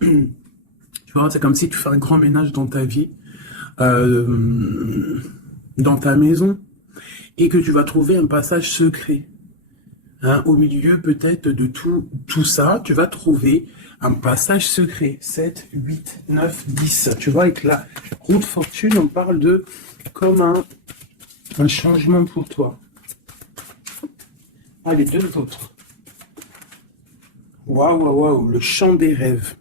tu vois, c'est comme si tu fais un grand ménage dans ta vie, dans ta maison, et que tu vas trouver un passage secret. Hein, au milieu peut-être de tout ça, tu vas trouver un passage secret. 7, 8, 9, 10. Tu vois, avec la roue de fortune, on parle de comme un changement pour toi. Allez, deux autres. Waouh, waouh, waouh, le chant des rêves.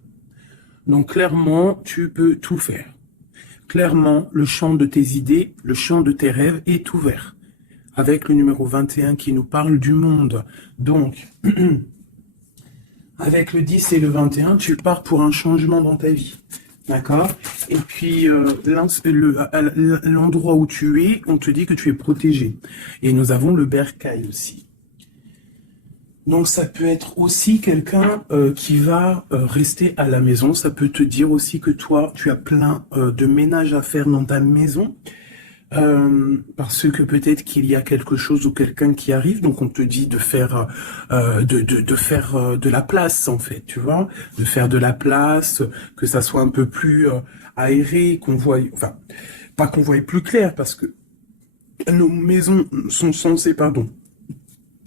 Donc clairement, tu peux tout faire. Clairement, le champ de tes idées, le champ de tes rêves est ouvert. Avec le numéro 21 qui nous parle du monde. Donc, avec le 10 et le 21, tu pars pour un changement dans ta vie. D'accord? Et puis, l'endroit où tu es, on te dit que tu es protégé. Et nous avons le bercail aussi. Donc, ça peut être aussi quelqu'un qui va rester à la maison. Ça peut te dire aussi que toi, tu as plein de ménage à faire dans ta maison. Parce que peut-être qu'il y a quelque chose ou quelqu'un qui arrive, donc on te dit de faire de la place en fait, tu vois, de faire de la place, que ça soit un peu plus aéré, qu'on voit, enfin, pas qu'on voie plus clair, parce que nos maisons sont censées, pardon,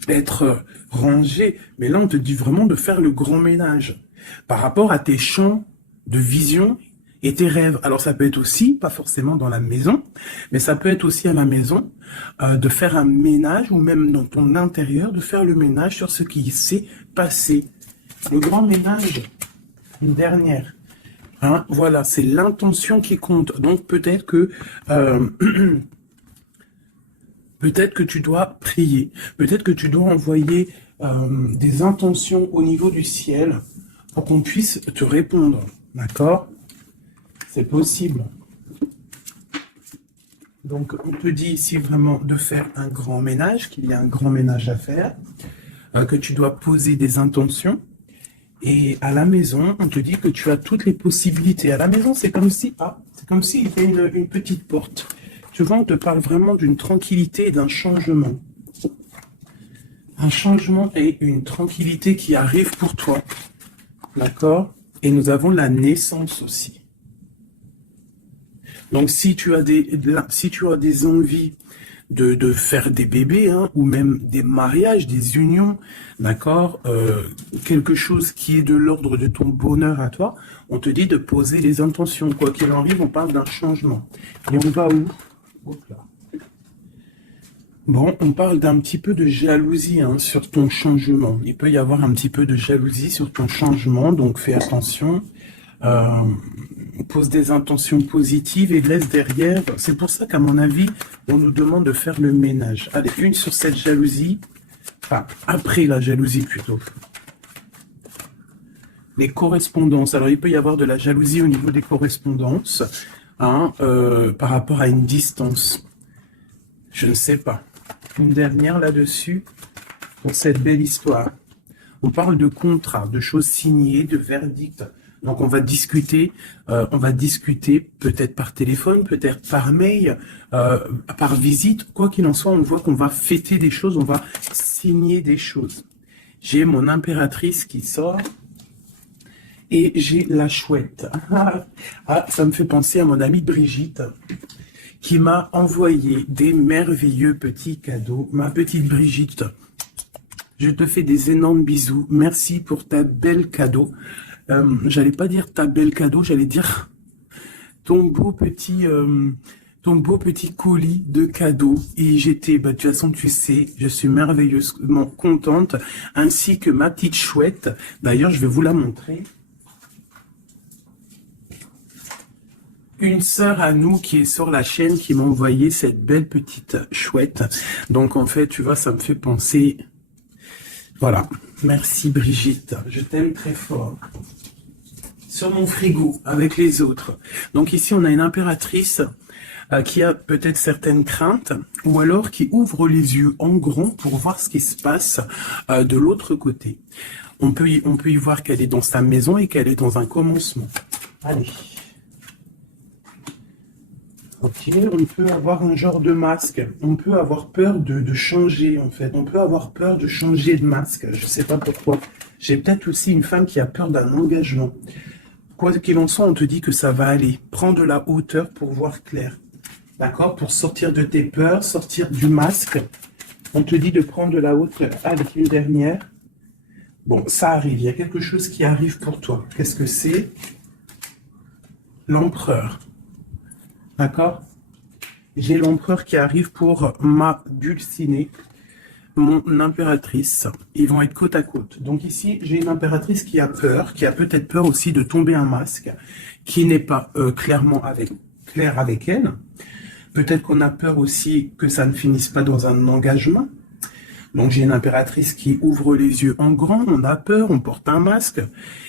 être rangées, mais là on te dit vraiment de faire le grand ménage par rapport à tes champs de vision et tes rêves. Alors ça peut être aussi, pas forcément dans la maison, mais ça peut être aussi à la maison, de faire un ménage, ou même dans ton intérieur, de faire le ménage sur ce qui s'est passé. Le grand ménage, une dernière. Hein, voilà, c'est l'intention qui compte. Donc peut-être que peut-être que tu dois prier, peut-être que tu dois envoyer des intentions au niveau du ciel pour qu'on puisse te répondre. D'accord ? C'est possible. Donc, on te dit ici vraiment de faire un grand ménage, qu'il y a un grand ménage à faire, que tu dois poser des intentions. Et à la maison, on te dit que tu as toutes les possibilités. À la maison, c'est comme si, il y avait une petite porte. Tu vois, on te parle vraiment d'une tranquillité et d'un changement. Un changement et une tranquillité qui arrive pour toi. D'accord? Et nous avons la naissance aussi. Donc, si tu as des envies de faire des bébés, hein, ou même des mariages, des unions, d'accord, quelque chose qui est de l'ordre de ton bonheur à toi, on te dit de poser les intentions. Quoi qu'il arrive, on parle d'un changement. Et on va où? Bon, on parle d'un petit peu de jalousie, hein, sur ton changement. Il peut y avoir un petit peu de jalousie sur ton changement, donc fais attention. Pose des intentions positives et laisse derrière. C'est pour ça qu'à mon avis, on nous demande de faire le ménage. Allez, une sur cette jalousie. Enfin, après la jalousie plutôt. Les correspondances. Alors, il peut y avoir de la jalousie au niveau des correspondances, hein, par rapport à une distance. Je ne sais pas. Une dernière là-dessus, pour cette belle histoire. On parle de contrat, de choses signées, de verdicts. Donc on va discuter peut-être par téléphone, peut-être par mail, par visite. Quoi qu'il en soit, on voit qu'on va fêter des choses, on va signer des choses. J'ai mon impératrice qui sort et j'ai la chouette. Ah, ça me fait penser à mon amie Brigitte qui m'a envoyé des merveilleux petits cadeaux. Ma petite Brigitte, je te fais des énormes bisous. Merci pour ta belle cadeau. J'allais pas dire ta belle cadeau, j'allais dire ton beau petit colis de cadeaux. Et j'étais, de toute façon, tu sais, je suis merveilleusement contente, ainsi que ma petite chouette. D'ailleurs, je vais vous la montrer. Une sœur à nous qui est sur la chaîne qui m'a envoyé cette belle petite chouette. Donc, en fait, tu vois, ça me fait penser... Voilà. Merci Brigitte, je t'aime très fort. Sur mon frigo, avec les autres. Donc ici, on a une impératrice qui a peut-être certaines craintes, ou alors qui ouvre les yeux en grand pour voir ce qui se passe de l'autre côté. On peut y voir qu'elle est dans sa maison et qu'elle est dans un commencement. Allez. Ok, on peut avoir un genre de masque. On peut avoir peur de changer, en fait. On peut avoir peur de changer de masque. Je sais pas pourquoi. J'ai peut-être aussi une femme qui a peur d'un engagement. Quoi qu'il en soit, on te dit que ça va aller. Prends de la hauteur pour voir clair. D'accord? Pour sortir de tes peurs, sortir du masque. On te dit de prendre de la hauteur. Allez, une dernière. Bon, ça arrive. Il y a quelque chose qui arrive pour toi. Qu'est-ce que c'est? L'empereur. D'accord? J'ai l'empereur qui arrive pour ma dulcinée, mon impératrice. Ils vont être côte à côte. Donc ici, j'ai une impératrice qui a peur, qui a peut-être peur aussi de tomber un masque, qui n'est pas clair avec elle. Peut-être qu'on a peur aussi que ça ne finisse pas dans un engagement. Donc j'ai une impératrice qui ouvre les yeux en grand, on a peur, on porte un masque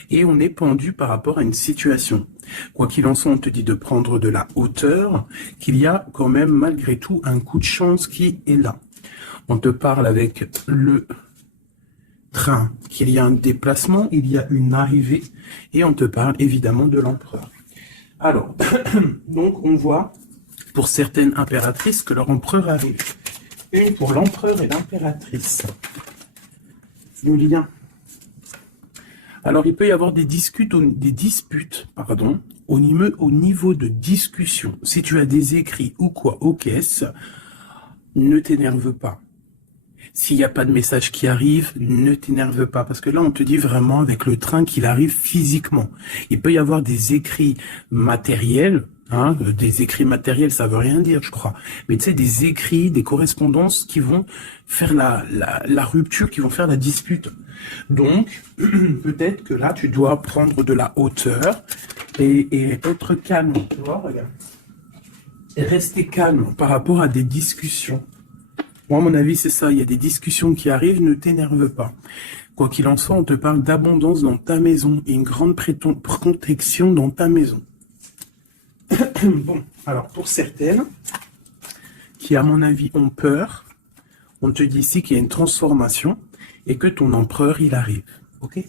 et on est pendu par rapport à une situation. Quoi qu'il en soit, on te dit de prendre de la hauteur, qu'il y a quand même malgré tout un coup de chance qui est là. On te parle avec le train, qu'il y a un déplacement, il y a une arrivée et on te parle évidemment de l'empereur. Alors, donc on voit pour certaines impératrices que leur empereur arrive. Une pour l'empereur et l'impératrice. Le lien. Alors, il peut y avoir des disputes, au niveau de discussion. Si tu as des écrits ou quoi aux caisses, ne t'énerve pas. S'il n'y a pas de message qui arrive, ne t'énerve pas. Parce que là, on te dit vraiment avec le train qu'il arrive physiquement. Il peut y avoir des écrits matériels. Des écrits matériels, ça veut rien dire, je crois. Mais tu sais, des écrits, des correspondances qui vont faire la rupture, qui vont faire la dispute. Donc, peut-être que là, tu dois prendre de la hauteur et être calme. Tu vois, regarde. Et rester calme par rapport à des discussions. Moi, à mon avis, c'est ça. Il y a des discussions qui arrivent, ne t'énerve pas. Quoi qu'il en soit, on te parle d'abondance dans ta maison et une grande protection dans ta maison. Bon, alors pour certaines qui, à mon avis, ont peur, on te dit ici qu'il y a une transformation et que ton empereur, il arrive. Ok?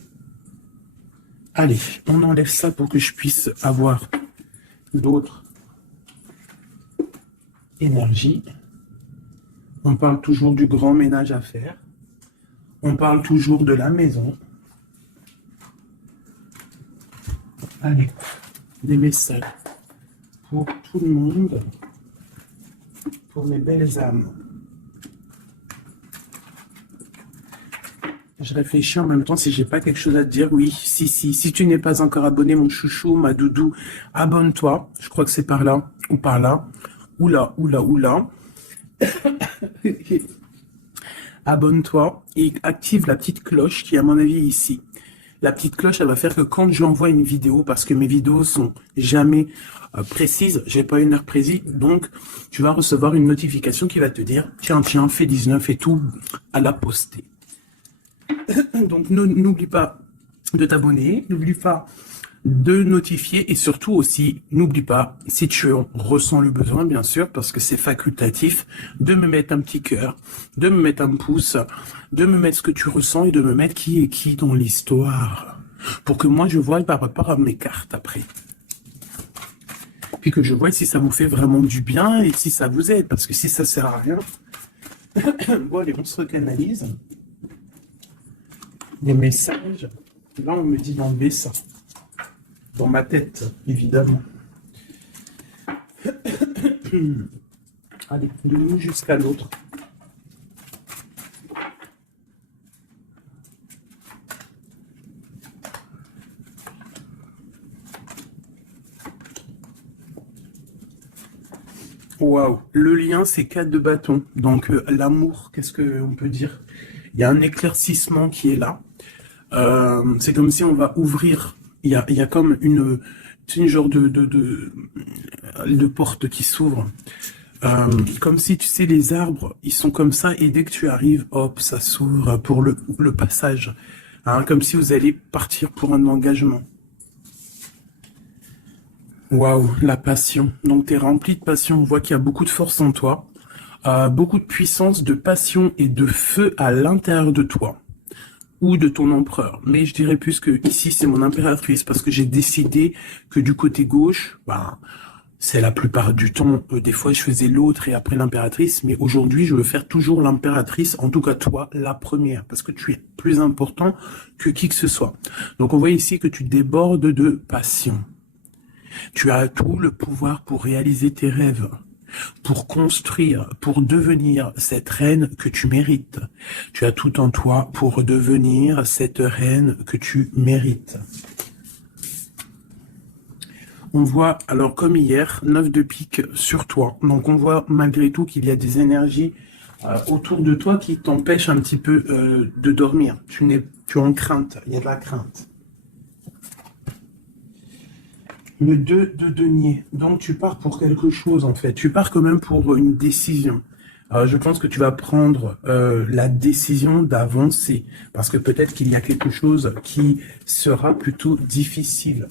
Allez, on enlève ça pour que je puisse avoir d'autres énergies. On parle toujours du grand ménage à faire. On parle toujours de la maison. Allez, des messages pour tout le monde, pour mes belles âmes. Je réfléchis en même temps si j'ai pas quelque chose à te dire. Oui, si tu n'es pas encore abonné, mon chouchou, ma doudou, abonne-toi. Je crois que c'est par là ou par là. Oula. Abonne-toi et active la petite cloche qui est à mon avis ici. La petite cloche, elle va faire que quand j'envoie une vidéo, parce que mes vidéos sont jamais précises, j'ai pas une heure précise, donc tu vas recevoir une notification qui va te dire tiens, fais 19 et tout, à la poster. Donc n'oublie pas de t'abonner, n'oublie pas de notifier et surtout aussi, n'oublie pas, si tu en ressens le besoin, bien sûr, parce que c'est facultatif, de me mettre un petit cœur, de me mettre un pouce, de me mettre ce que tu ressens et de me mettre qui est qui dans l'histoire. Pour que moi, je voie par rapport à mes cartes après. Puis que je vois si ça vous fait vraiment du bien et si ça vous aide, parce que si ça sert à rien... Bon, allez, on se recanalise. Les messages. Là, on me dit d'enlever ça. Dans ma tête, évidemment. Allez, de l'une jusqu'à l'autre. Waouh, le lien, c'est 4 de bâton. Donc, l'amour, qu'est-ce qu'on peut dire? Il y a un éclaircissement qui est là. C'est comme si on va ouvrir. Il y a comme une genre de porte qui s'ouvre. Comme si, tu sais, les arbres, ils sont comme ça, et dès que tu arrives, hop, ça s'ouvre pour le passage. Comme si vous allez partir pour un engagement. Waouh, la passion. Donc, tu es rempli de passion. On voit qu'il y a beaucoup de force en toi. Beaucoup de puissance, de passion et de feu à l'intérieur de toi. Ou de ton empereur. Mais je dirais plus que ici, c'est mon impératrice. Parce que j'ai décidé que du côté gauche, C'est la plupart du temps. Des fois, je faisais l'autre et après l'impératrice, mais aujourd'hui, je veux faire toujours l'impératrice, en tout cas toi, la première, parce que tu es plus important que qui que ce soit. Donc, on voit ici que tu débordes de passion. Tu as tout le pouvoir pour réaliser tes rêves, pour construire, pour devenir cette reine que tu mérites. Tu as tout en toi pour devenir cette reine que tu mérites. On voit, alors comme hier, 9 de pique sur toi. Donc on voit malgré tout qu'il y a des énergies autour de toi qui t'empêchent un petit peu de dormir. Tu es en crainte, il y a de la crainte. Le 2 de denier. Donc tu pars pour quelque chose en fait. Tu pars quand même pour une décision. Je pense que tu vas prendre la décision d'avancer. Parce que peut-être qu'il y a quelque chose qui sera plutôt difficile.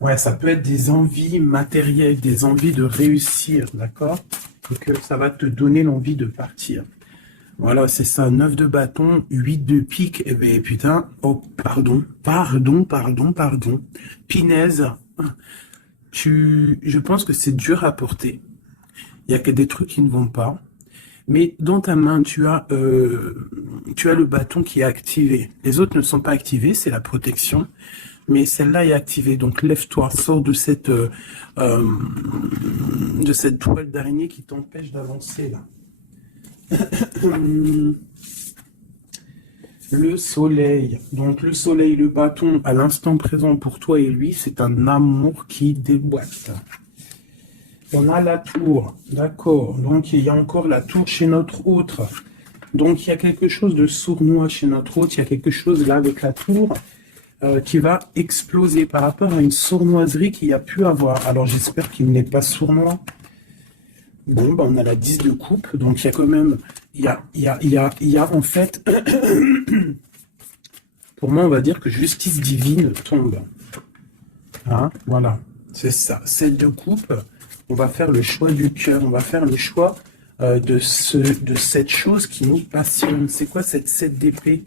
Ouais, ça peut être des envies matérielles, des envies de réussir, d'accord? Et que ça va te donner l'envie de partir. Voilà, c'est ça, 9 de bâton, 8 de pique, et ben putain, oh, pardon. Pinaise, je pense que c'est dur à porter. Il y a que des trucs qui ne vont pas. Mais dans ta main, tu as le bâton qui est activé. Les autres ne sont pas activés, c'est la protection. Mais celle-là est activée. Donc lève-toi, sors de cette toile d'araignée qui t'empêche d'avancer là. Le soleil. Donc le soleil, le bâton, à l'instant présent pour toi et lui, c'est un amour qui déboîte. On a la tour, d'accord. Donc il y a encore la tour chez notre autre. Donc il y a quelque chose de sournois chez notre autre. Il y a quelque chose là avec la tour qui va exploser par rapport à une sournoiserie qu'il y a pu avoir. Alors j'espère qu'il n'est pas sournois. Bon, ben, on a la 10 de coupe, donc il y a quand même, il y a en fait, pour moi on va dire que justice divine tombe. Hein, voilà, c'est ça. 7 de coupe, on va faire le choix du cœur, on va faire le choix de cette chose qui nous passionne. C'est quoi cette 7 d'épée?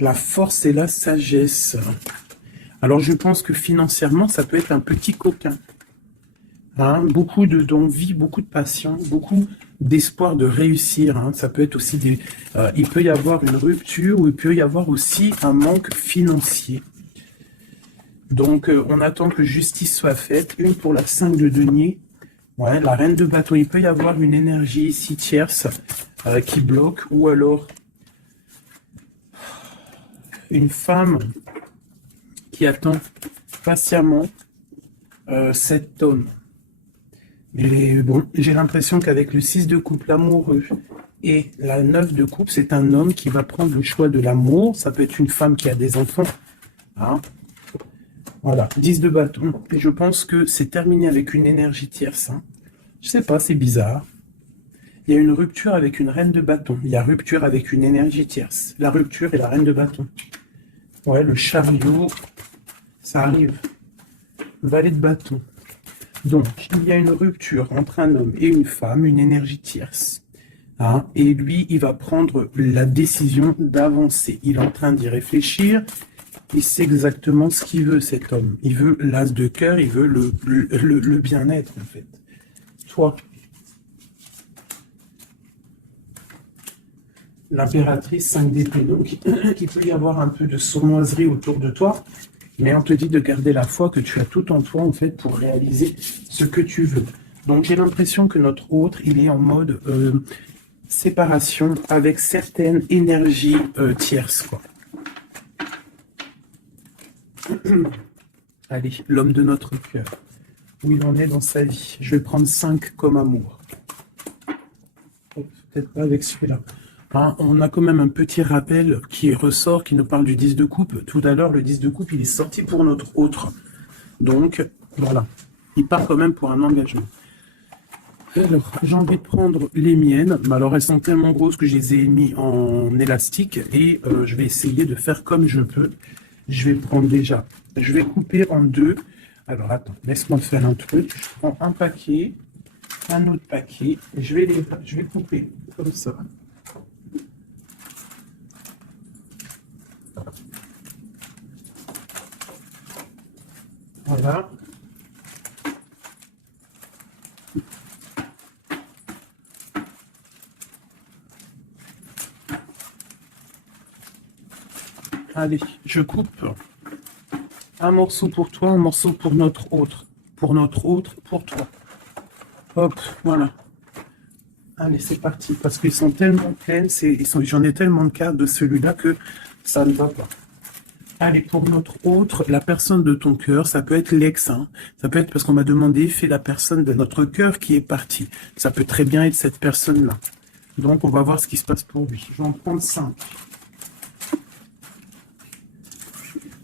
La force et la sagesse. Alors je pense que financièrement, ça peut être un petit coquin. Hein, beaucoup d'envie, beaucoup de passion, beaucoup d'espoir de réussir. Hein. Ça peut être aussi il peut y avoir une rupture ou il peut y avoir aussi un manque financier. Donc on attend que justice soit faite. Une pour la 5 de denier. Ouais, la reine de bâton. Il peut y avoir une énergie ici tierce qui bloque ou alors une femme qui attend patiemment cet homme. Et bon, j'ai l'impression qu'avec le 6 de coupe, l'amoureux, et la 9 de coupe, c'est un homme qui va prendre le choix de l'amour. Ça peut être une femme qui a des enfants. Hein. Voilà, 10 de bâton. Et je pense que c'est terminé avec une énergie tierce. Hein. Je sais pas, c'est bizarre. Il y a une rupture avec une reine de bâton. Il y a rupture avec une énergie tierce. La rupture et la reine de bâton. Ouais, le chariot, ça arrive. Valet de bâton. Donc, il y a une rupture entre un homme et une femme, une énergie tierce. Hein, et lui, il va prendre la décision d'avancer. Il est en train d'y réfléchir. Il sait exactement ce qu'il veut, cet homme. Il veut l'as de cœur, il veut le bien-être, en fait. Toi, l'impératrice 5 d'épée. Donc, il peut y avoir un peu de sournoiserie autour de toi. Mais on te dit de garder la foi que tu as tout en toi, en fait, pour réaliser ce que tu veux. Donc, j'ai l'impression que notre autre, il est en mode séparation avec certaines énergies tierces, quoi. Allez, l'homme de notre cœur. Où il en est dans sa vie. Je vais prendre 5 comme amour. Peut-être pas avec celui-là. Hein, on a quand même un petit rappel qui ressort, qui nous parle du 10 de coupe. Tout à l'heure, le 10 de coupe, il est sorti pour notre autre. Donc, voilà. Il part quand même pour un engagement. Alors, j'ai envie de prendre les miennes. Mais alors, elles sont tellement grosses que je les ai mis en élastique. Et je vais essayer de faire comme je peux. Je vais prendre déjà... Je vais couper en deux. Alors, attends, laisse-moi faire un truc. Je prends un paquet, un autre paquet. Et je vais couper comme ça. Voilà. Allez, je coupe un morceau pour toi, un morceau pour notre autre. Pour notre autre, pour toi. Hop, voilà. Allez, c'est parti. Parce qu'ils sont tellement pleins, j'en ai tellement de cartes de celui-là que ça ne va pas. Allez, pour notre autre, la personne de ton cœur, ça peut être l'ex, hein. Ça peut être parce qu'on m'a demandé, fais la personne de notre cœur qui est partie. Ça peut très bien être cette personne-là. Donc, on va voir ce qui se passe pour lui. Je vais en prendre 5.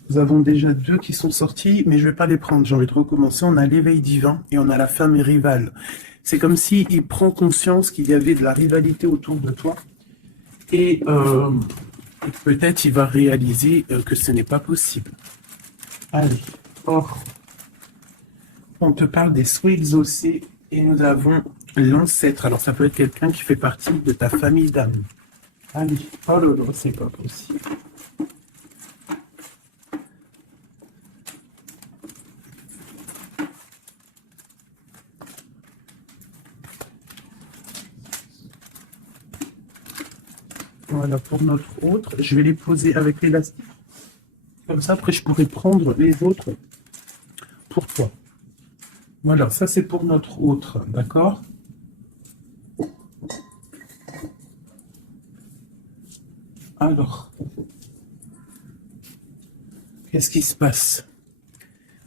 Nous avons déjà 2 qui sont sortis, mais je ne vais pas les prendre. J'ai envie de recommencer. On a l'éveil divin et on a la femme rivale. C'est comme s'il prend conscience qu'il y avait de la rivalité autour de toi. Et peut-être il va réaliser que ce n'est pas possible. Allez, or, on te parle des souhaits exaucés et nous avons l'ancêtre. Alors ça peut être quelqu'un qui fait partie de ta famille d'âme. Allez, oh là là, c'est pas possible. Voilà, pour notre autre, je vais les poser avec l'élastique. Comme ça, après, je pourrai prendre les autres pour toi. Voilà, ça c'est pour notre autre, d'accord? Alors, qu'est-ce qui se passe?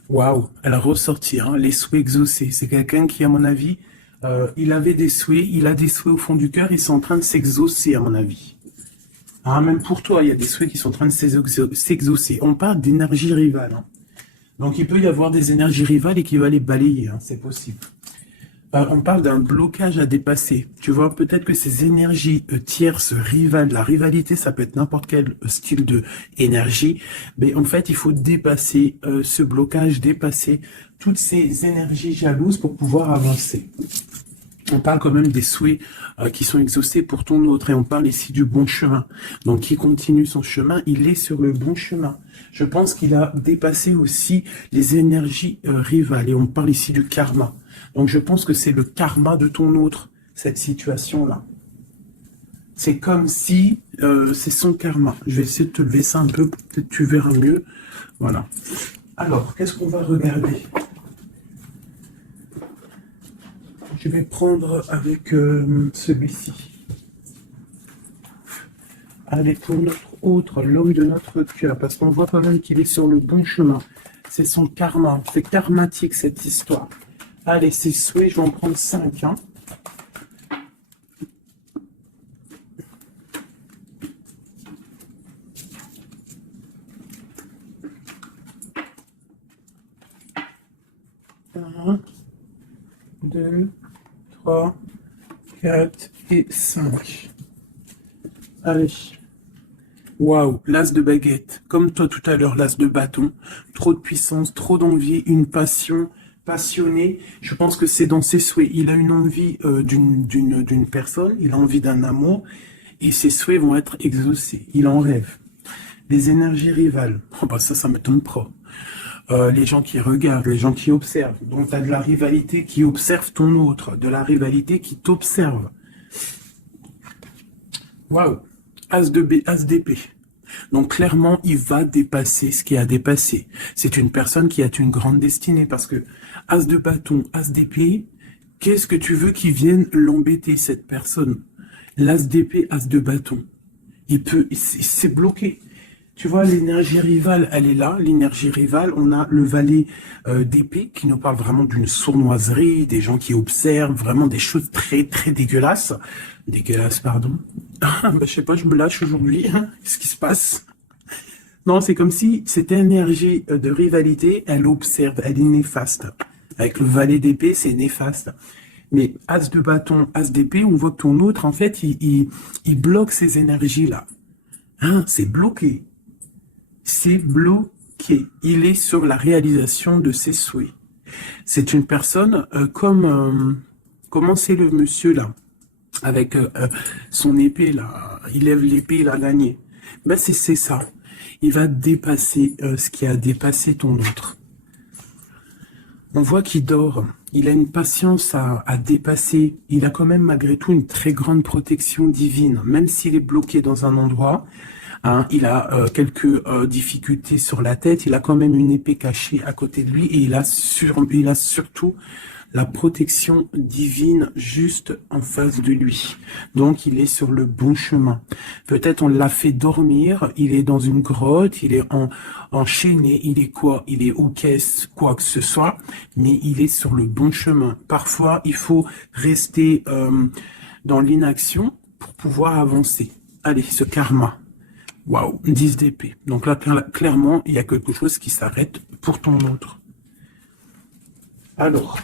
Waouh, elle a ressorti, hein, les souhaits exaucés. C'est quelqu'un qui, à mon avis, il avait des souhaits, il a des souhaits au fond du cœur, ils sont en train de s'exaucer, à mon avis. Ah, même pour toi, il y a des souhaits qui sont en train de s'exaucer. On parle d'énergie rivale. Hein. Donc, il peut y avoir des énergies rivales et qui va les balayer. Hein, c'est possible. On parle d'un blocage à dépasser. Tu vois, peut-être que ces énergies tierces, rivales, la rivalité, ça peut être n'importe quel style de énergie. Mais en fait, il faut dépasser ce blocage, dépasser toutes ces énergies jalouses pour pouvoir avancer. On parle quand même des souhaits qui sont exaucés pour ton autre. Et on parle ici du bon chemin. Donc, qui continue son chemin, il est sur le bon chemin. Je pense qu'il a dépassé aussi les énergies rivales. Et on parle ici du karma. Donc, je pense que c'est le karma de ton autre, cette situation-là. C'est comme si c'est son karma. Je vais essayer de te lever ça un peu. Peut-être tu verras mieux. Voilà. Alors, qu'est-ce qu'on va regarder ? Je vais prendre avec celui-ci. Allez, pour notre autre, l'homme de notre cœur, parce qu'on voit quand même qu'il est sur le bon chemin. C'est son karma, c'est karmatique cette histoire. Allez, c'est souhait, je vais en prendre 5. Hein. Un, 2, 3, 4 et 5. Allez. Waouh, l'as de baguette. Comme toi tout à l'heure, l'as de bâton. Trop de puissance, trop d'envie, une passion, passionné. Je pense que c'est dans ses souhaits. Il a une envie d'une personne, il a envie d'un amour, et ses souhaits vont être exaucés. Il en rêve. Les énergies rivales. Oh bah ça m'étonne pas. Les gens qui regardent, les gens qui observent. Donc, tu as de la rivalité qui observe ton autre, de la rivalité qui t'observe. Waouh, As d'épée. Donc, clairement, il va dépasser ce qui a dépassé. C'est une personne qui a une grande destinée parce que As de bâton, As d'épée, qu'est-ce que tu veux qu'il vienne l'embêter, cette personne? L'As d'épée, As de bâton. C'est bloqué. Tu vois, l'énergie rivale, elle est là. L'énergie rivale, on a le valet d'épée qui nous parle vraiment d'une sournoiserie, des gens qui observent vraiment des choses très, très dégueulasses. Dégueulasses, pardon. Je sais pas, je me lâche aujourd'hui. Qu'est-ce qui se passe? Non, c'est comme si cette énergie de rivalité, elle observe, elle est néfaste. Avec le valet d'épée, c'est néfaste. Mais As de bâton, As d'épée, on voit que ton autre, en fait, il bloque ces énergies-là. Hein, c'est bloqué. C'est bloqué. Il est sur la réalisation de ses souhaits. C'est une personne comment c'est le monsieur là, avec son épée là, il lève l'épée, il a gagné. Ben c'est ça. Il va dépasser ce qui a dépassé ton autre. On voit qu'il dort. Il a une patience à dépasser. Il a quand même malgré tout une très grande protection divine. Même s'il est bloqué dans un endroit, hein, il a quelques difficultés sur la tête. Il a quand même une épée cachée à côté de lui. Et il a surtout la protection divine juste en face de lui. Donc, il est sur le bon chemin. Peut-être on l'a fait dormir, il est dans une grotte, il est enchaîné, il est quoi? Il est aux caisses, quoi que ce soit, mais il est sur le bon chemin. Parfois, il faut rester dans l'inaction pour pouvoir avancer. Allez, ce karma. Waouh, 10 d'épée. Donc là, clairement, il y a quelque chose qui s'arrête pour ton autre. Alors,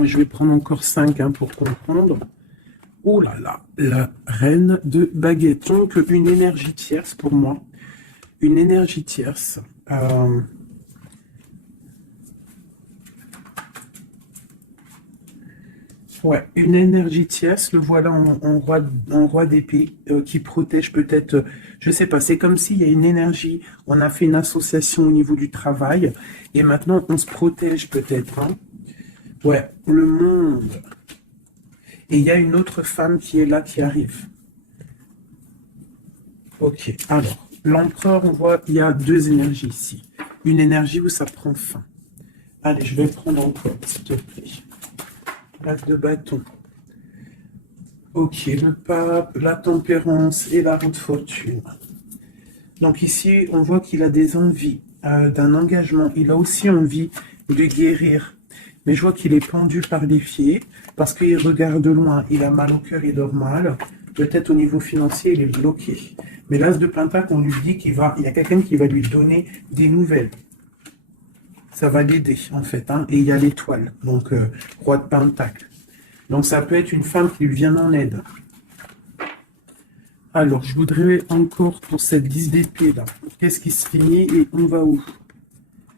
je vais prendre encore 5 pour comprendre. Oh là là, la reine de baguette. Donc, une énergie tierce pour moi. Une énergie tierce. Ouais, une énergie tierce, le voilà en roi d'épée qui protège peut-être, je sais pas, c'est comme s'il y a une énergie, on a fait une association au niveau du travail et maintenant on se protège peut-être. Hein. Ouais, le monde. Et il y a une autre femme qui est là, qui arrive. Ok, alors, l'empereur, on voit, il y a 2 énergies ici. Une énergie où ça prend fin. Allez, je vais prendre encore, s'il te plaît. L'as de bâton. Ok, le pape, la tempérance et la roue de fortune. Donc ici, on voit qu'il a des envies d'un engagement. Il a aussi envie de guérir. Mais je vois qu'il est pendu par les pieds parce qu'il regarde loin. Il a mal au cœur, il dort mal. Peut-être au niveau financier, il est bloqué. Mais l'as de pentacle, on lui dit il y a quelqu'un qui va lui donner des nouvelles. Ça va l'aider, en fait. Hein. Et il y a l'étoile, donc roi de pentacle. Donc ça peut être une femme qui lui vient en aide. Alors, je voudrais encore pour cette 10 d'épée là. Qu'est-ce qui se finit et on va où?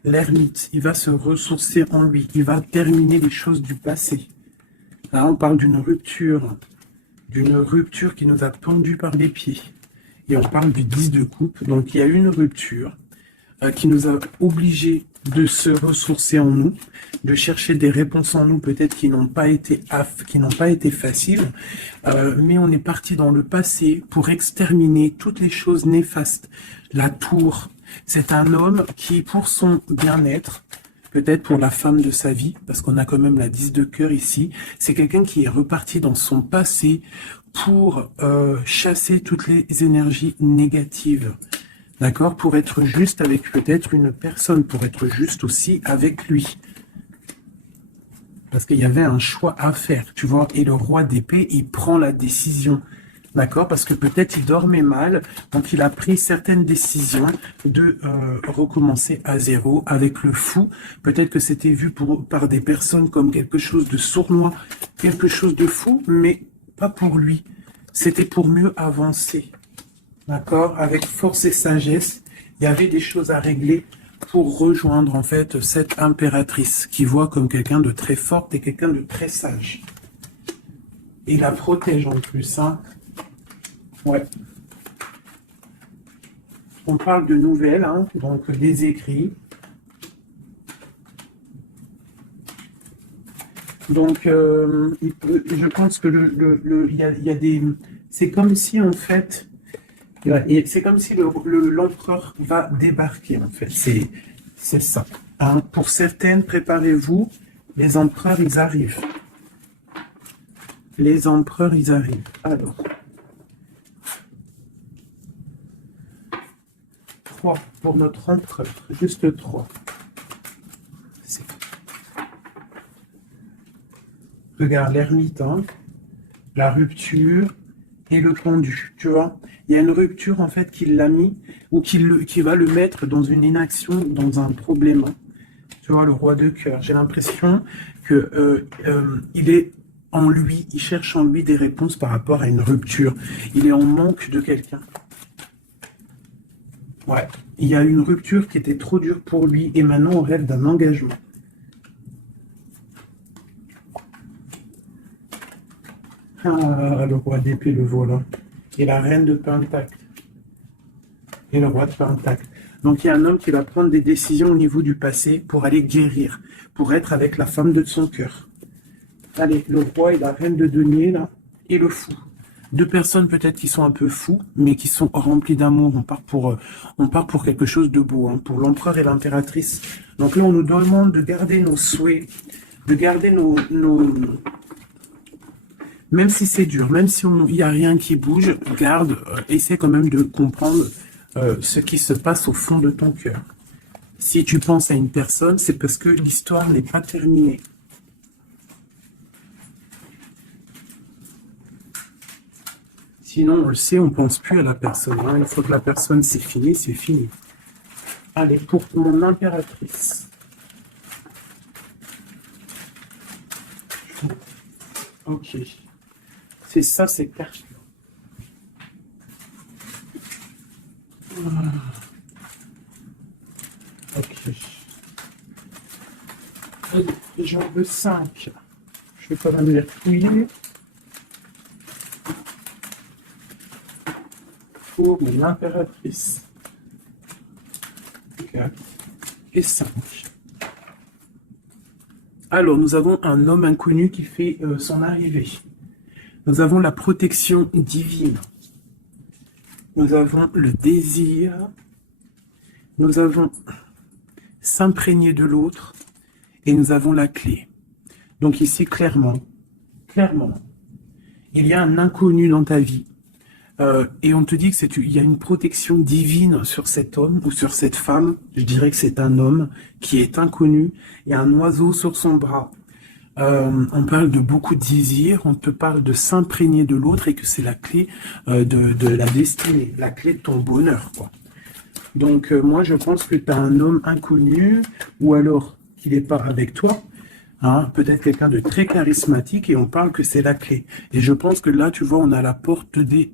L'ermite, il va se ressourcer en lui. Il va terminer les choses du passé. Là, on parle d'une rupture qui nous a pendus par les pieds. Et on parle du 10 de coupe. Donc, il y a une rupture qui nous a obligés de se ressourcer en nous, de chercher des réponses en nous, peut-être qui n'ont pas été faciles, mais on est parti dans le passé pour exterminer toutes les choses néfastes. La tour, c'est un homme qui, pour son bien-être, peut-être pour la femme de sa vie, parce qu'on a quand même la 10 de cœur ici, c'est quelqu'un qui est reparti dans son passé pour chasser toutes les énergies négatives. D'accord? Pour être juste avec peut-être une personne, pour être juste aussi avec lui. Parce qu'il y avait un choix à faire, tu vois. Et le roi d'épée, il prend la décision. D'accord? Parce que peut-être il dormait mal, donc il a pris certaines décisions de recommencer à zéro avec le fou. Peut-être que c'était vu par des personnes comme quelque chose de sournois, quelque chose de fou, mais pas pour lui. C'était pour mieux avancer. D'accord? Avec force et sagesse, il y avait des choses à régler pour rejoindre en fait cette impératrice qui voit comme quelqu'un de très forte et quelqu'un de très sage. Et la protège en plus, hein. Ouais. On parle de nouvelles, hein, donc des écrits. Donc, je pense que il y a des... C'est comme si en fait... C'est comme si l'empereur va débarquer, en fait. C'est ça. Hein. Pour certaines, préparez-vous, les empereurs, ils arrivent. Les empereurs, ils arrivent. Alors. 3 pour notre empereur. Juste 3. Regarde, l'ermite, hein, la rupture et le pendu, tu vois. Il y a une rupture, en fait, qui l'a mis, ou qui va le mettre dans une inaction, dans un problème. Tu vois, le roi de cœur. J'ai l'impression que il est en lui, il cherche en lui des réponses par rapport à une rupture. Il est en manque de quelqu'un. Ouais, il y a une rupture qui était trop dure pour lui, et maintenant on rêve d'un engagement. Ah, le roi d'épée, le volant. Et la reine de pentacle. Et le roi de pentacle. Donc il y a un homme qui va prendre des décisions au niveau du passé pour aller guérir, pour être avec la femme de son cœur. Allez, le roi et la reine de denier, là, et le fou. Deux personnes peut-être qui sont un peu fous, mais qui sont remplies d'amour. On part pour quelque chose de beau, hein, pour l'empereur et l'impératrice. Donc là, on nous demande de garder nos souhaits, de garder même si c'est dur, même si il n'y a rien qui bouge, garde, essaie quand même de comprendre ce qui se passe au fond de ton cœur. Si tu penses à une personne, c'est parce que l'histoire n'est pas terminée. Sinon, on le sait, on ne pense plus à la personne. Hein. Une fois que la personne, c'est fini, c'est fini. Allez, pour mon impératrice. Ok. C'est ça, c'est clair. Ok. J'en veux 5. Je vais quand même les fouiller. Pour l'impératrice. 4 et 5. Alors, nous avons un homme inconnu qui fait son arrivée. Nous avons la protection divine. Nous avons le désir. Nous avons s'imprégner de l'autre. Et nous avons la clé. Donc ici, clairement, il y a un inconnu dans ta vie. Et on te dit qu'il y a une protection divine sur cet homme ou sur cette femme. Je dirais que c'est un homme qui est inconnu. Il y a un oiseau sur son bras. On parle de beaucoup de désirs. On te parle de s'imprégner de l'autre et que c'est la clé de la destinée, la clé de ton bonheur, quoi. Donc moi, je pense que tu as un homme inconnu ou alors qu'il n'est pas avec toi. Hein, peut-être quelqu'un de très charismatique et on parle que c'est la clé. Et je pense que là, tu vois, on a la porte des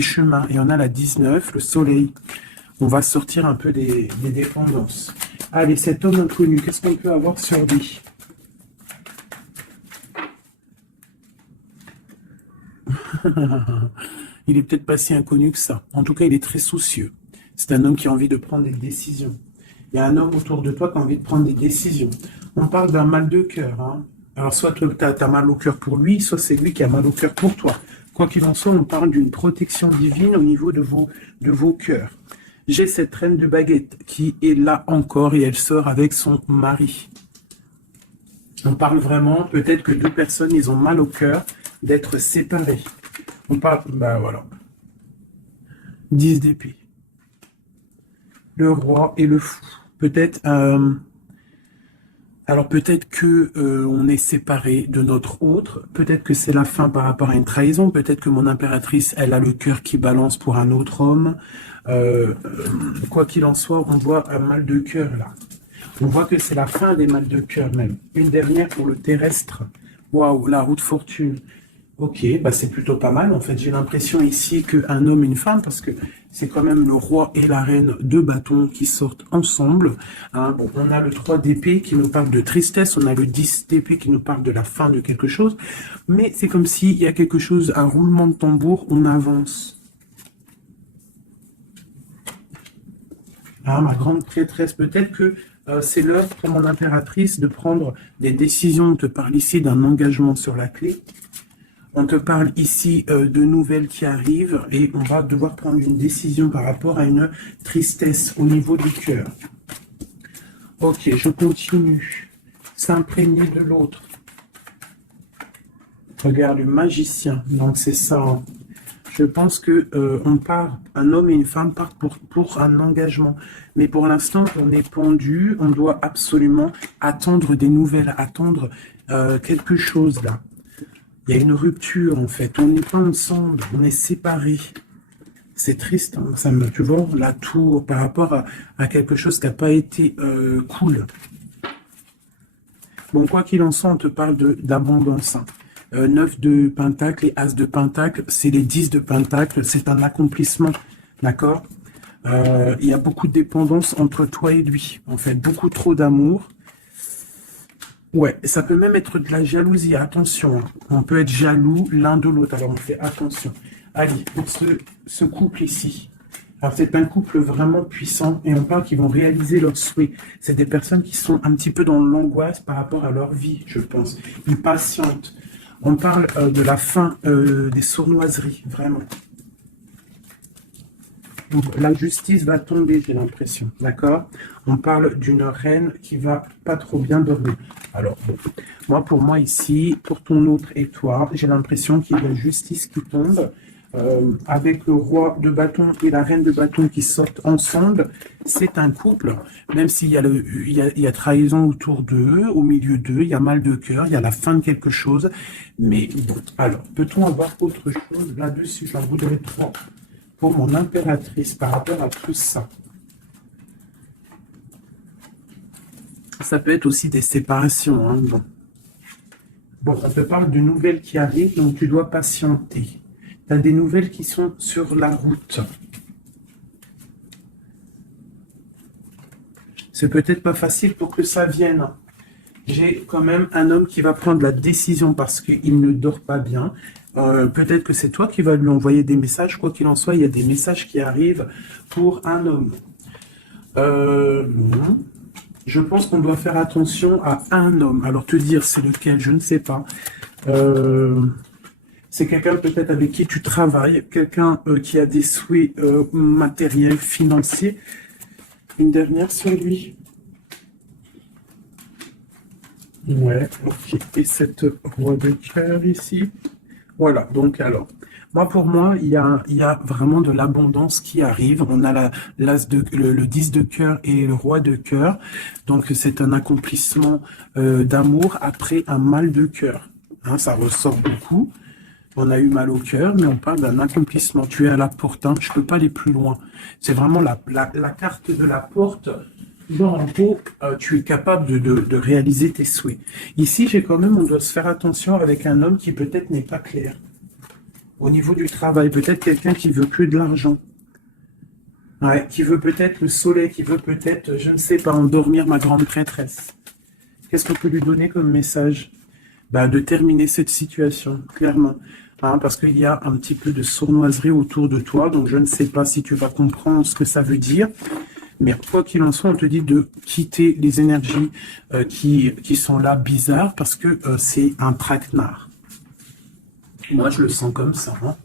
chemins et on a la 19, le soleil. On va sortir un peu des dépendances. Allez, cet homme inconnu, qu'est-ce qu'on peut avoir sur lui? Il est peut-être pas si inconnu que ça. En tout cas, il est très soucieux. C'est un homme qui a envie de prendre des décisions. Il y a un homme autour de toi qui a envie de prendre des décisions. On parle d'un mal de cœur. Hein. Alors, soit tu as mal au cœur pour lui, soit c'est lui qui a mal au cœur pour toi. Quoi qu'il en soit, on parle d'une protection divine au niveau de vos cœurs. J'ai cette reine de baguette qui est là encore et elle sort avec son mari. On parle vraiment, peut-être que deux personnes, ils ont mal au cœur d'être séparés. On parle, ben voilà. 10 d'épée. Le roi et le fou. Peut-être, alors peut-être que on est séparés de notre autre. Peut-être que c'est la fin par rapport à une trahison. Peut-être que mon impératrice, elle a le cœur qui balance pour un autre homme. Quoi qu'il en soit, on voit un mal de cœur là. On voit que c'est la fin des mal de cœur même. Une dernière pour le terrestre. Waouh, la roue de fortune. Ok, bah c'est plutôt pas mal. En fait, j'ai l'impression ici qu'un homme et une femme, parce que c'est quand même le roi et la reine de bâtons qui sortent ensemble. Hein, bon, on a le 3 d'épée qui nous parle de tristesse, on a le 10 d'épée qui nous parle de la fin de quelque chose. Mais c'est comme s'il y a quelque chose, un roulement de tambour, on avance. Ah, ma grande prêtresse, peut-être que c'est l'heure pour mon impératrice de prendre des décisions. On te parle ici d'un engagement sur la clé. On te parle ici de nouvelles qui arrivent et on va devoir prendre une décision par rapport à une tristesse au niveau du cœur. Ok, je continue. S'imprégner de l'autre. Regarde, le magicien. Donc c'est ça. Hein. Je pense que on part, un homme et une femme partent pour un engagement. Mais pour l'instant, on est pendu. On doit absolument attendre des nouvelles, attendre quelque chose là. Il y a une rupture, en fait. On n'est pas ensemble, on est séparés. C'est triste, hein. Ça me, tu vois, la tour par rapport à quelque chose qui n'a pas été cool. Bon, quoi qu'il en soit, on te parle d'abondance. Hein. 9 de pentacle et as de pentacle, c'est les 10 de pentacle, c'est un accomplissement, d'accord? Il y a beaucoup de dépendance entre toi et lui, en fait, beaucoup trop d'amour. Ouais, ça peut même être de la jalousie, attention. Hein. On peut être jaloux l'un de l'autre, alors on fait attention. Allez, pour ce couple ici, Alors, c'est un couple vraiment puissant et on parle qu'ils vont réaliser leurs souhaits. C'est des personnes qui sont un petit peu dans l'angoisse par rapport à leur vie, je pense. Ils patientent. On parle de la fin des sournoiseries, vraiment. Donc, la justice va tomber, j'ai l'impression, d'accord? On parle d'une reine qui va pas trop bien dormir. Alors, bon, pour moi ici, pour ton autre et toi, j'ai l'impression qu'il y a de la justice qui tombe. Avec le roi de bâton et la reine de bâton qui sortent ensemble, c'est un couple, même s'il y a, il y a trahison autour d'eux, au milieu d'eux, il y a mal de cœur, il y a la fin de quelque chose, mais bon, alors, peut-on avoir autre chose là-dessus? J'en voudrais trois pour mon impératrice par rapport à tout ça. Ça peut être aussi des séparations, hein, bon. Bon, on te parle de nouvelles qui arrivent, donc tu dois patienter. Tu as des nouvelles qui sont sur la route. C'est peut-être pas facile pour que ça vienne. J'ai quand même un homme qui va prendre la décision parce qu'il ne dort pas bien. Peut-être que c'est toi qui vas lui envoyer des messages. Quoi qu'il en soit, il y a des messages qui arrivent pour un homme. Non. Je pense qu'on doit faire attention à un homme. Alors te dire c'est lequel, je ne sais pas. C'est quelqu'un peut-être avec qui tu travailles, quelqu'un qui a des souhaits matériels, financiers. Une dernière sur lui. Ouais, ok. Et cette roi de cœur ici. Voilà, donc alors, pour moi, il y a vraiment de l'abondance qui arrive. On a le 10 de cœur et le roi de cœur. Donc c'est un accomplissement d'amour après un mal de cœur. Hein, ça ressort beaucoup. On a eu mal au cœur, mais on parle d'un accomplissement. Tu es à la porte, hein. Je ne peux pas aller plus loin. C'est vraiment la carte de la porte. Dans en haut, tu es capable de réaliser tes souhaits. Ici, on doit se faire attention avec un homme qui peut-être n'est pas clair. Au niveau du travail, peut-être quelqu'un qui veut que de l'argent. Ouais, qui veut peut-être le soleil, qui veut peut-être, je ne sais pas, endormir ma grande prêtresse. Qu'est-ce qu'on peut lui donner comme message? De terminer cette situation, clairement. Hein, parce qu'il y a un petit peu de sournoiserie autour de toi, donc je ne sais pas si tu vas comprendre ce que ça veut dire. Mais quoi qu'il en soit, on te dit de quitter les énergies qui sont là bizarres, parce que c'est un traquenard. Moi, je le sens comme ça. Hein.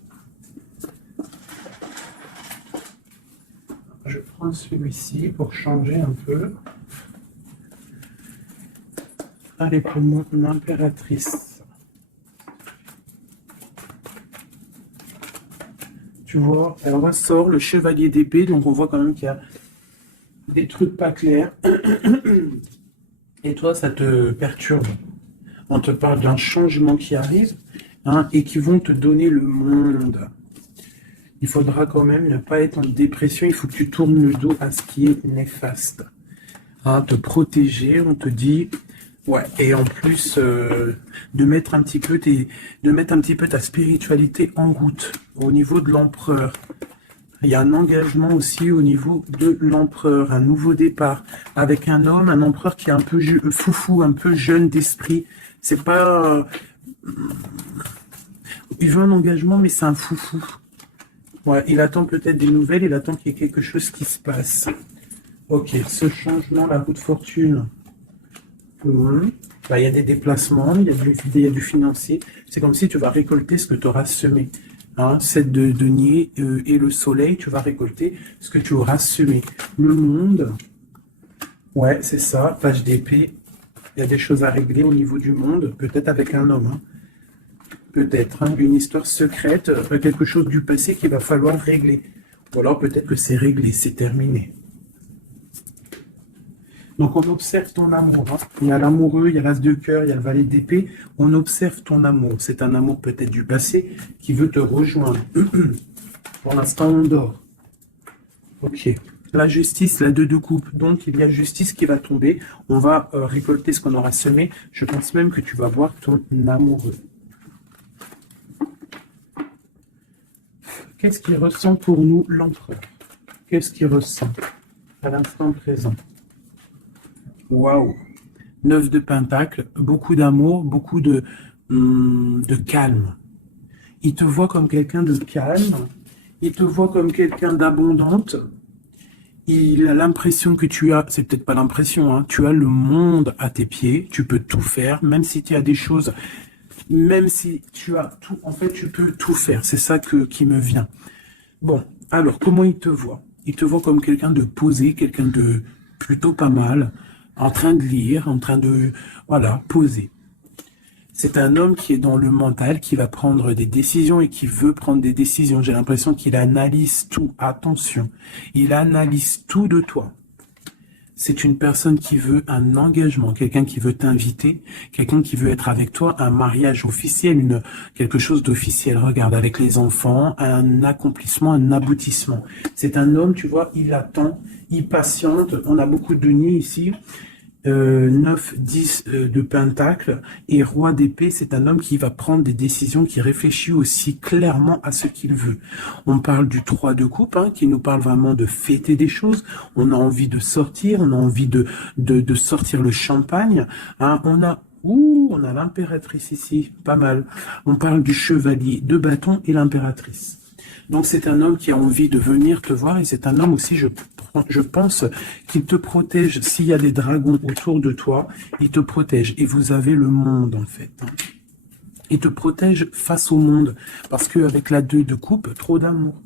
Je prends celui-ci pour changer un peu. Allez, pour mon impératrice. Tu vois, elle ressort le chevalier d'épée, donc on voit quand même qu'il y a des trucs pas clairs. Et toi, ça te perturbe. On te parle d'un changement qui arrive, hein, et qui vont te donner le monde. Il faudra quand même ne pas être en dépression, il faut que tu tournes le dos à ce qui est néfaste. Hein, te protéger, on te dit... Ouais, et en plus de mettre un petit peu ta spiritualité en route au niveau de l'empereur. Il y a un engagement aussi au niveau de l'empereur, un nouveau départ avec un homme, un empereur qui est un peu foufou, un peu jeune d'esprit. C'est pas, il veut un engagement, mais c'est un foufou. Ouais, il attend peut-être des nouvelles, il attend qu'il y ait quelque chose qui se passe. Ok, ce changement, la roue de fortune. Il y a des déplacements, il y a du financier. C'est comme si tu vas récolter ce que tu auras semé. Hein, 7 de denier et le soleil, tu vas récolter ce que tu auras semé. Le monde, ouais, c'est ça, page d'épée. Il y a des choses à régler au niveau du monde, peut-être avec un homme. Hein. Peut-être une histoire secrète, quelque chose du passé qu'il va falloir régler. Ou alors peut-être que c'est réglé, c'est terminé. Donc on observe ton amour. Hein. Il y a l'amoureux, il y a l'as de cœur, il y a le valet d'épée. On observe ton amour. C'est un amour peut-être du passé qui veut te rejoindre. Pour l'instant, on dort. Ok. La justice, la 2 de coupe. Donc il y a justice qui va tomber. On va récolter ce qu'on aura semé. Je pense même que tu vas voir ton amoureux. Qu'est-ce qu'il ressent pour nous, l'empereur? Qu'est-ce qu'il ressent à l'instant présent? Waouh! 9 de Pentacle, beaucoup d'amour, beaucoup de calme. Il te voit comme quelqu'un de calme Il te voit comme quelqu'un d'abondante. Il a l'impression que tu as, c'est peut-être pas l'impression, hein, tu as le monde à tes pieds, tu peux tout faire, même si tu as des choses, même si tu as tout, en fait, tu peux tout faire. C'est ça qui me vient. Bon, alors, comment il te voit? Il te voit comme quelqu'un de posé, quelqu'un de plutôt pas mal, en train de lire, en train de, voilà, poser. C'est un homme qui est dans le mental, qui va prendre des décisions et qui veut prendre des décisions. J'ai l'impression qu'il analyse tout. Attention, il analyse tout de toi. C'est une personne qui veut un engagement, quelqu'un qui veut t'inviter, quelqu'un qui veut être avec toi, un mariage officiel, quelque chose d'officiel. Regarde, avec les enfants, un accomplissement, un aboutissement. C'est un homme, tu vois, il attend, il patiente. On a beaucoup de nids ici. 9, 10 de pentacle et roi d'épée, c'est un homme qui va prendre des décisions, qui réfléchit aussi clairement à ce qu'il veut. On parle du 3 de coupe, hein, qui nous parle vraiment de fêter des choses. On a envie de sortir, on a envie de sortir le champagne. Hein. On a l'impératrice ici, pas mal. On parle du chevalier de bâton et l'impératrice. Donc c'est un homme qui a envie de venir te voir et c'est un homme aussi, je pense, qu'il te protège. S'il y a des dragons autour de toi, il te protège. Et vous avez le monde en fait. Il te protège face au monde parce qu'avec la 2 de coupe, trop d'amour.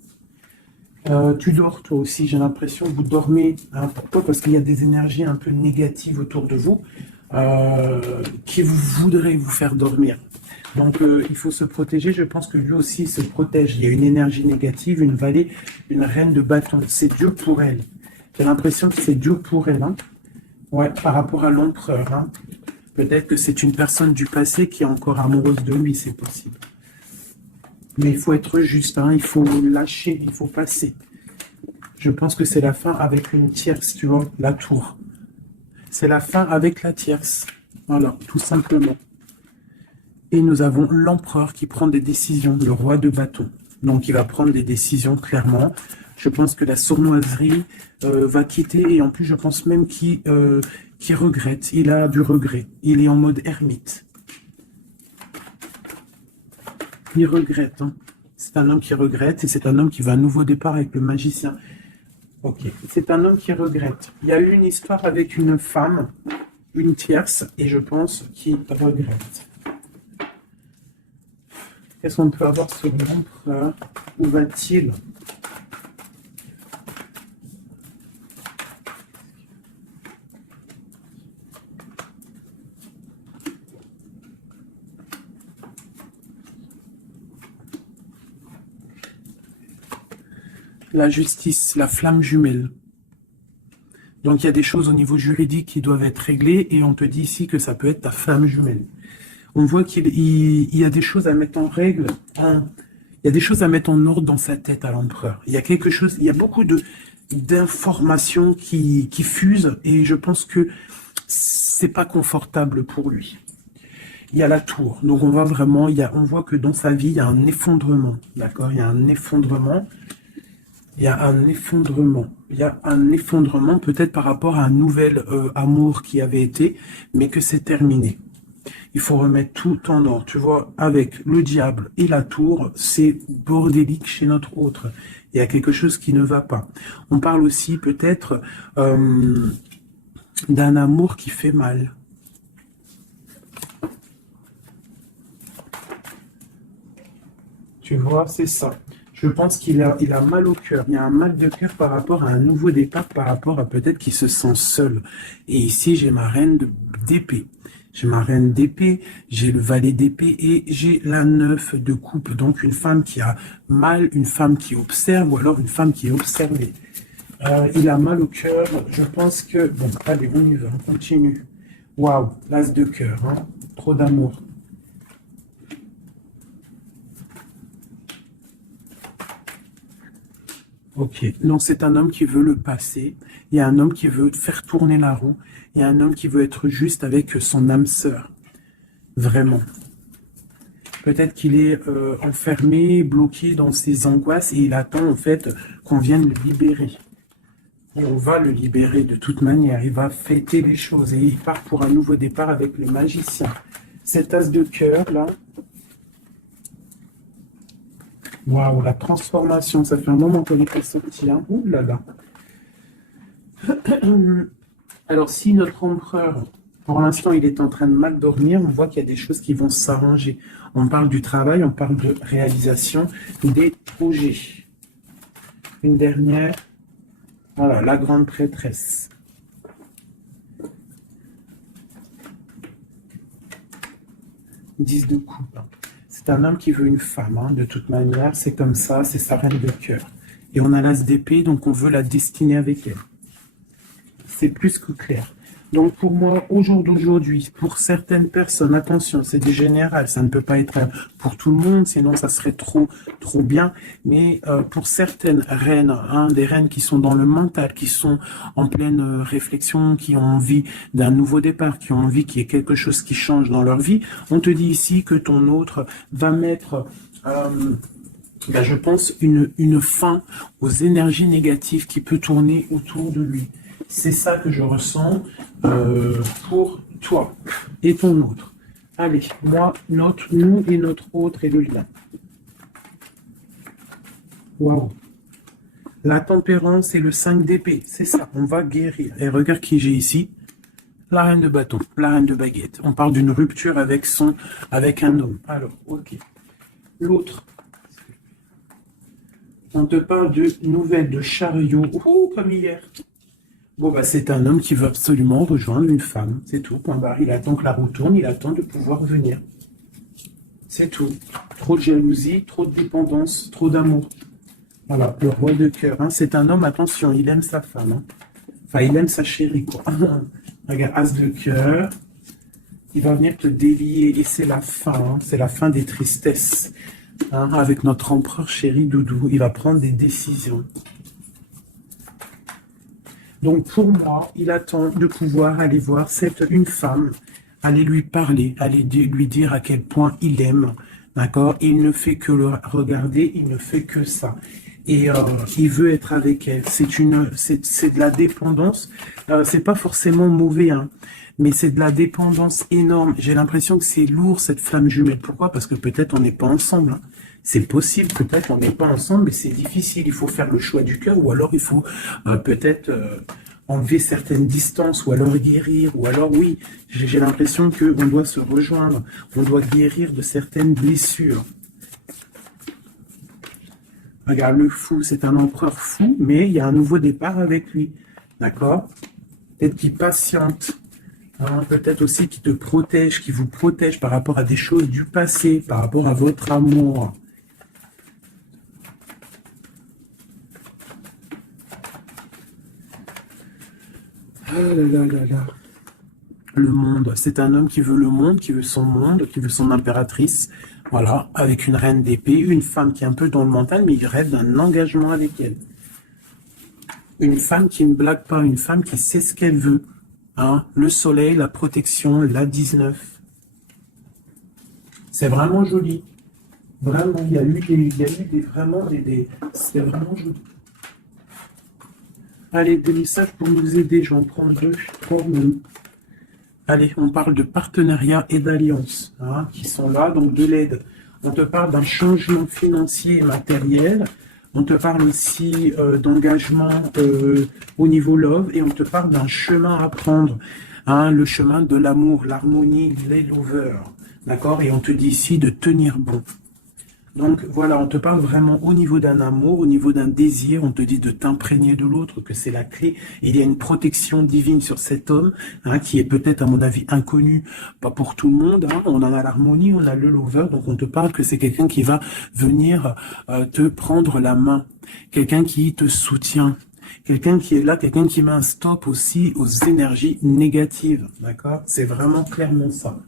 Tu dors toi aussi, j'ai l'impression, vous dormez. Hein, pourquoi? Parce qu'il y a des énergies un peu négatives autour de vous qui voudraient vous faire dormir. Donc, il faut se protéger. Je pense que lui aussi se protège. Il y a une énergie négative, une vallée, une reine de bâton. C'est dur pour elle. J'ai l'impression que c'est dur pour elle. Hein. Ouais, par rapport à l'empereur. Hein. Peut-être que c'est une personne du passé qui est encore amoureuse de lui, c'est possible. Mais il faut être juste. Hein. Il faut lâcher, il faut passer. Je pense que c'est la fin avec une tierce, tu vois, la tour. C'est la fin avec la tierce. Voilà, tout simplement. Et nous avons l'empereur qui prend des décisions, le roi de bâton. Donc il va prendre des décisions clairement. Je pense que la sournoiserie va quitter et en plus je pense même qu'il regrette. Il a du regret. Il est en mode ermite. Il regrette. Hein. C'est un homme qui regrette et c'est un homme qui va à nouveau départ avec le magicien. Ok. C'est un homme qui regrette. Il y a eu une histoire avec une femme, une tierce, et je pense qu'il regrette. Qu'est-ce qu'on peut avoir sur l'empereur? Où va-t-il? La justice, la flamme jumelle. Donc il y a des choses au niveau juridique qui doivent être réglées et on te dit ici que ça peut être ta flamme jumelle. On voit qu'il y a des choses à mettre en règle, il y a des choses à mettre en ordre dans sa tête à l'empereur. Il y a quelque chose, il y a beaucoup d'informations qui fusent et je pense que c'est pas confortable pour lui. Il y a la tour, donc on voit vraiment, on voit que dans sa vie il y a un effondrement, d'accord? Il y a un effondrement. Il y a un effondrement. Il y a un effondrement peut-être par rapport à un nouvel amour qui avait été, mais que c'est terminé. Il faut remettre tout en ordre. Tu vois, avec le diable et la tour, c'est bordélique chez notre autre. Il y a quelque chose qui ne va pas. On parle aussi peut-être d'un amour qui fait mal. Tu vois, c'est ça. Je pense qu'il a mal au cœur. Il y a un mal de cœur par rapport à un nouveau départ, par rapport à peut-être qu'il se sent seul. Et ici, j'ai ma reine d'épée. J'ai ma reine d'épée, j'ai le valet d'épée et j'ai la 9 de coupe. Donc une femme qui a mal, une femme qui observe ou alors une femme qui est observée. Il a mal au cœur. Je pense que... Bon, allez, on y va, on continue. Waouh, l'as de cœur, hein. Trop d'amour. Ok, donc c'est un homme qui veut le passé, il y a un homme qui veut faire tourner la roue, il y a un homme qui veut être juste avec son âme sœur, vraiment. Peut-être qu'il est enfermé, bloqué dans ses angoisses et il attend en fait qu'on vienne le libérer. Et on va le libérer de toute manière, il va fêter les choses et il part pour un nouveau départ avec le magicien. Cet as de cœur là, Waouh, la transformation, ça fait un moment qu'on n'est pas sorti, hein. Ouh là là. Alors, si notre empereur, pour l'instant, il est en train de mal dormir, on voit qu'il y a des choses qui vont s'arranger. On parle du travail, on parle de réalisation des projets. Une dernière, voilà, la grande prêtresse. Dix de coupe. C'est un homme qui veut une femme, hein, de toute manière, c'est comme ça, c'est sa reine de cœur. Et on a l'as d'épée, donc on veut la destiner avec elle. C'est plus que clair. Donc pour moi, au jour d'aujourd'hui, pour certaines personnes, attention, c'est du général, ça ne peut pas être pour tout le monde, sinon ça serait trop bien. Mais pour certaines reines, hein, des reines qui sont dans le mental, qui sont en pleine réflexion, qui ont envie d'un nouveau départ, qui ont envie qu'il y ait quelque chose qui change dans leur vie, on te dit ici que ton autre va mettre... je pense une fin aux énergies négatives qui peut tourner autour de lui. C'est ça que je ressens pour toi et ton autre. Allez, moi, nous et notre autre et le lien. Waouh. La tempérance et le 5 d'épée, c'est ça, on va guérir. Et regarde qui j'ai ici. La reine de bâton, la reine de baguette. On parle d'une rupture avec un homme. Alors, ok. L'autre. On te parle de nouvelles de chariot. Ouh, comme hier. Bon, c'est un homme qui veut absolument rejoindre une femme. C'est tout. Point barre. Il attend que la roue tourne. Il attend de pouvoir venir. C'est tout. Trop de jalousie, trop de dépendance, trop d'amour. Voilà, le roi de cœur. Hein. C'est un homme, attention, il aime sa femme. Hein. Enfin, il aime sa chérie, quoi. Regarde, as de cœur. Il va venir te délier. Et c'est la fin. Hein. C'est la fin des tristesses. Hein, avec notre empereur chéri Doudou. Il va prendre des décisions. Donc pour moi, il attend de pouvoir aller voir une femme, aller lui parler, aller lui dire à quel point il aime, d'accord? Il ne fait que le regarder, il ne fait que ça. Et il veut être avec elle. C'est de la dépendance. C'est pas forcément mauvais, hein, mais c'est de la dépendance énorme. J'ai l'impression que c'est lourd cette flamme jumelle. Pourquoi? Parce que peut-être on n'est pas ensemble. Hein. C'est possible, peut-être on n'est pas ensemble, mais c'est difficile. Il faut faire le choix du cœur, ou alors il faut peut-être enlever certaines distances, ou alors guérir, ou alors oui, j'ai l'impression qu'on doit se rejoindre, on doit guérir de certaines blessures. Regarde, le fou, c'est un empereur fou, mais il y a un nouveau départ avec lui. D'accord? Peut-être qu'il patiente. Hein, peut-être aussi qu'il te protège, qu'il vous protège par rapport à des choses du passé, par rapport à votre amour. Ah là là là là. Le monde, c'est un homme qui veut le monde, qui veut son impératrice. Voilà, avec une reine d'épée, une femme qui est un peu dans le mental, mais il rêve d'un engagement avec elle. Une femme qui ne blague pas, une femme qui sait ce qu'elle veut. Hein, le soleil, la protection, la 19. C'est vraiment joli. Vraiment, il y a eu c'est vraiment joli. Allez, des messages pour nous aider, j'en prends deux, trois même. Allez, on parle de partenariat et d'alliance, hein, qui sont là, donc de l'aide. On te parle d'un changement financier et matériel. On te parle aussi d'engagement au niveau love, et on te parle d'un chemin à prendre, hein, le chemin de l'amour, l'harmonie, les lovers, d'accord? Et on te dit ici de tenir bon. Donc voilà, on te parle vraiment au niveau d'un amour, au niveau d'un désir, on te dit de t'imprégner de l'autre, que c'est la clé. Il y a une protection divine sur cet homme, hein, qui est peut-être à mon avis inconnu, pas pour tout le monde. Hein. On en a l'harmonie, on a le lover, donc on te parle que c'est quelqu'un qui va venir te prendre la main, quelqu'un qui te soutient. Quelqu'un qui est là, quelqu'un qui met un stop aussi aux énergies négatives, d'accord? C'est vraiment clairement ça,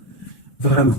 vraiment.